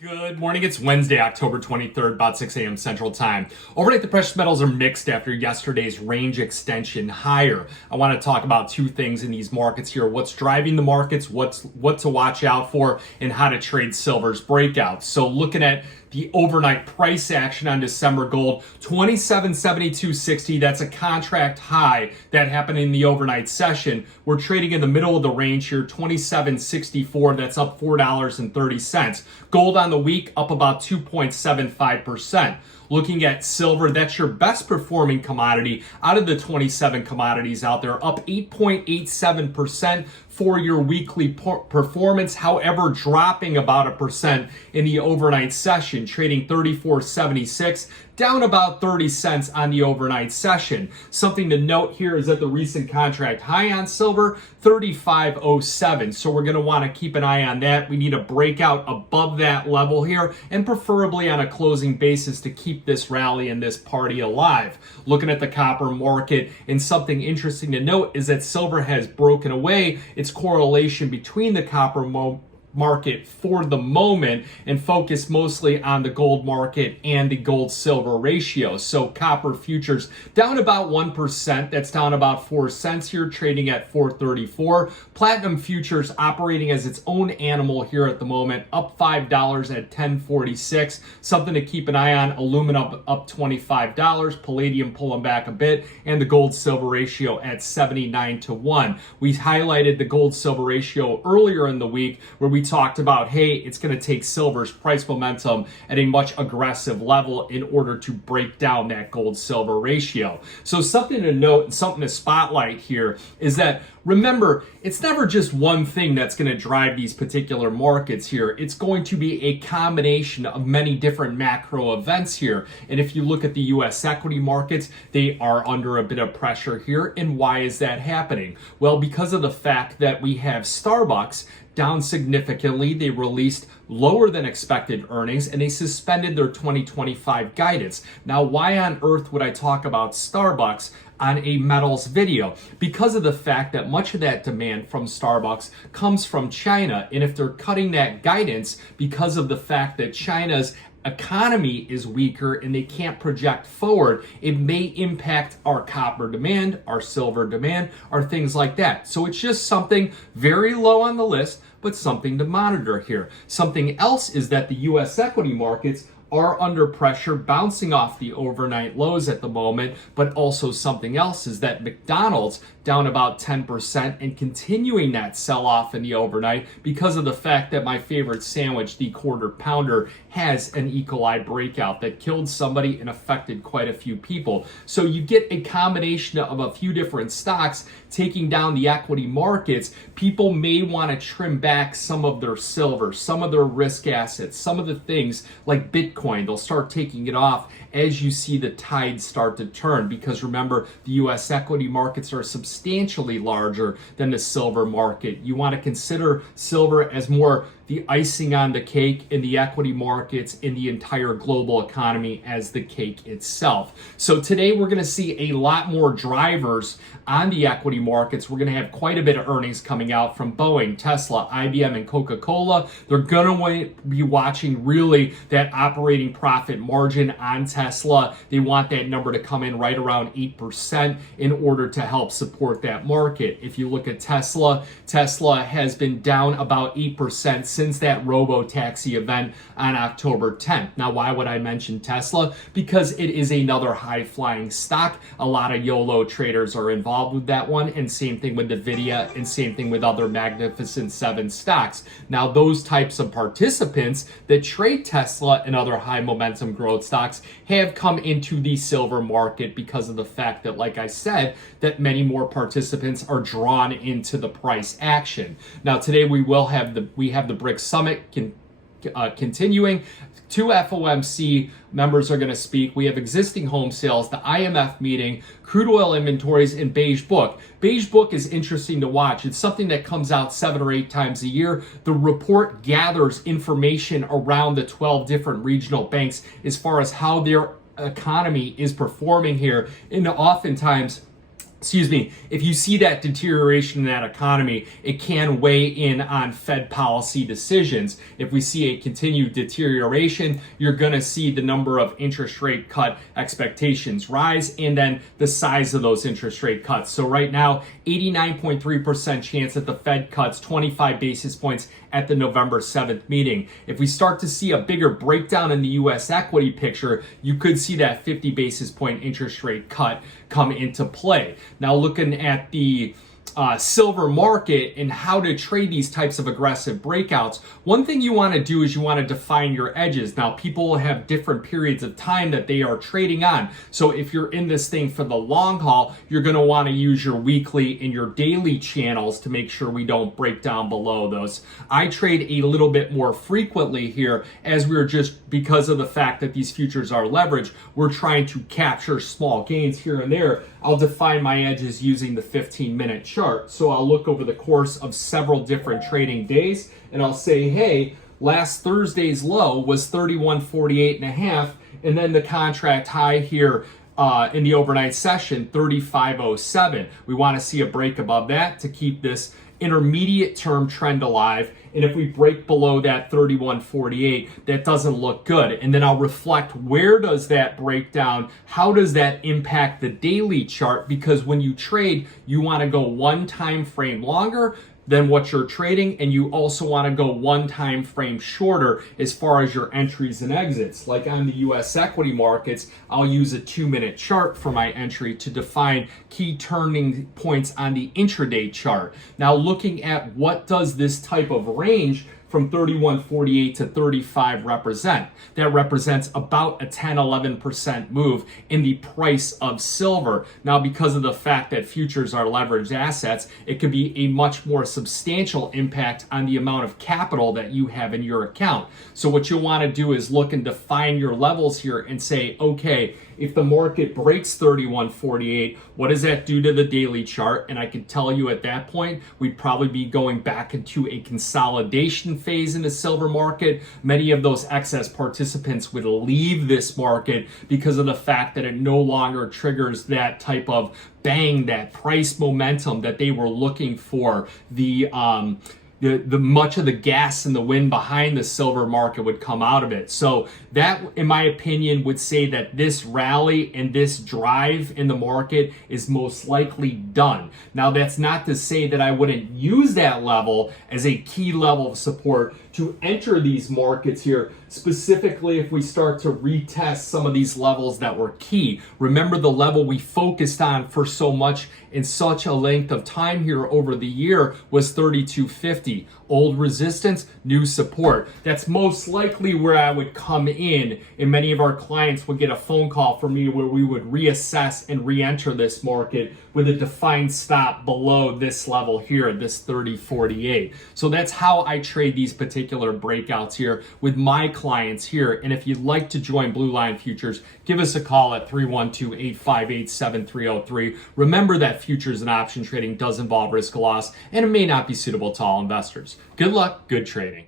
Good morning. It's Wednesday, October 23rd, about 6 a.m. Central Time. Overnight, the precious metals are mixed after yesterday's range extension higher. I want to talk about two things in these markets here. What's driving the markets, what to watch out for, and how to trade silver's breakout. So looking at the overnight price action on December gold, 27.7260. That's a contract high that happened in the overnight session. We're trading in the middle of the range here, 27.64. That's up $4.30. Gold on the week up about 2.75%. Looking at silver, that's your best performing commodity out of the 27 commodities out there, up 8.87% for your weekly performance, however, dropping about 1% in the overnight session, trading 34.76, down about 30 cents on the overnight session. Something to note here is that the recent contract high on silver, 35.07. So we're going to want to keep an eye on that. We need a breakout above that level here, and preferably on a closing basis to keep this rally and this party alive. Looking at the copper market, and something interesting to note is that silver has broken away its correlation between the copper market for the moment and focus mostly on the gold market and the gold silver ratio. So copper futures down about 1%. That's down about 4 cents here, trading at 434. Platinum futures operating as its own animal here at the moment, up $5 at 1046. Something to keep an eye on. Aluminum up $25. Palladium pulling back a bit, and the gold silver ratio at 79-1. We highlighted the gold silver ratio earlier in the week where we talked about, hey, it's going to take silver's price momentum at a much aggressive level in order to break down that gold silver ratio. So something to note and something to spotlight here is that, remember, it's never just one thing that's going to drive these particular markets here. It's going to be a combination of many different macro events here. And if you look at the U.S. equity markets, they are under a bit of pressure here. And why is that happening? Well, because of the fact that we have Starbucks down significantly. They released lower than expected earnings, and they suspended their 2025 guidance. Now, why on earth would I talk about Starbucks on a metals video? Because of the fact that much of that demand from Starbucks comes from China. And if they're cutting that guidance because of the fact that China's economy is weaker and they can't project forward, it may impact our copper demand, our silver demand, or things like that. So it's just something very low on the list, but something to monitor here. Something else is that the U.S. equity markets are under pressure, bouncing off the overnight lows at the moment. But also something else is that McDonald's down about 10% and continuing that sell-off in the overnight because of the fact that my favorite sandwich, the Quarter Pounder, has an E. coli breakout that killed somebody and affected quite a few people. So you get a combination of a few different stocks taking down the equity markets. People may want to trim back some of their silver, some of their risk assets, some of the things like Bitcoin. They'll start taking it off as you see the tide start to turn, because remember, the U.S. equity markets are substantially larger than the silver market. You want to consider silver as more the icing on the cake in the equity markets, in the entire global economy as the cake itself. So today we're going to see a lot more drivers on the equity markets. We're going to have quite a bit of earnings coming out from Boeing, Tesla, IBM, and Coca-Cola. They're going to be watching really that operating profit margin on Tesla. They want that number to come in right around 8% in order to help support that market. If you look at Tesla, Tesla has been down about 8% since that robo-taxi event on October 10th. Now, why would I mention Tesla? Because it is another high-flying stock. A lot of YOLO traders are involved with that one, and same thing with NVIDIA, and same thing with other Magnificent Seven stocks. Now, those types of participants that trade Tesla and other high-momentum growth stocks have come into the silver market because of the fact that, like I said, that many more participants are drawn into the price action. Now, today we have the BRICS Summit continuing. 2 FOMC members are going to speak. We have existing home sales, the IMF meeting, crude oil inventories, and Beige Book. Beige Book is interesting to watch. It's something that comes out 7 or 8 times a year. The report gathers information around the 12 different regional banks as far as how their economy is performing here. And oftentimes if you see that deterioration in that economy, it can weigh in on Fed policy decisions. If we see a continued deterioration, you're going to see the number of interest rate cut expectations rise and then the size of those interest rate cuts. So right now, 89.3% chance that the Fed cuts 25 basis points at the November 7th meeting. If we start to see a bigger breakdown in the US equity picture, you could see that 50 basis point interest rate cut come into play. Now, looking at the silver market and how to trade these types of aggressive breakouts, one thing you want to do is you want to define your edges. Now, people have different periods of time that they are trading on. So if you're in this thing for the long haul, you're going to want to use your weekly and your daily channels to make sure we don't break down below those. I trade a little bit more frequently here as we're just, because of the fact that these futures are leveraged, we're trying to capture small gains here and there. I'll define my edges using the 15-minute chart. So I'll look over the course of several different trading days and I'll say, hey, last Thursday's low was 31.48 and a half, and then the contract high here in the overnight session, 35.07. We want to see a break above that to keep this intermediate term trend alive. And if we break below that 31.48, that doesn't look good. And then I'll reflect, where does that break down? How does that impact the daily chart? Because when you trade, you want to go one time frame longer than what you're trading, and you also want to go one time frame shorter as far as your entries and exits. Like on the US equity markets, I'll use a 2-minute chart for my entry to define key turning points on the intraday chart. Now, looking at what does this type of range from 31.48 to 35 represent. That represents about a 10-11% move in the price of silver. Now, because of the fact that futures are leveraged assets, it could be a much more substantial impact on the amount of capital that you have in your account. So what you'll want to do is look and define your levels here and say, okay, if the market breaks 31.48, what does that do to the daily chart? And I can tell you at that point, we'd probably be going back into a consolidation phase in the silver market. Many of those excess participants would leave this market because of the fact that it no longer triggers that type of bang, that price momentum that they were looking for. The much of the gas and the wind behind the silver market would come out of it. So that, in my opinion, would say that this rally and this drive in the market is most likely done. Now, that's not to say that I wouldn't use that level as a key level of support to enter these markets here, specifically if we start to retest some of these levels that were key. Remember, the level we focused on for so much in such a length of time here over the year was 32.50. Old resistance, new support. That's most likely where I would come in, and many of our clients would get a phone call from me where we would reassess and re-enter this market with a defined stop below this level here, this 30.48. So that's how I trade these particular breakouts here with my clients here. And if you'd like to join Blue Line Futures, give us a call at 312-858-7303. Remember that futures and option trading does involve risk of loss, and it may not be suitable to all investors. Good luck, good trading.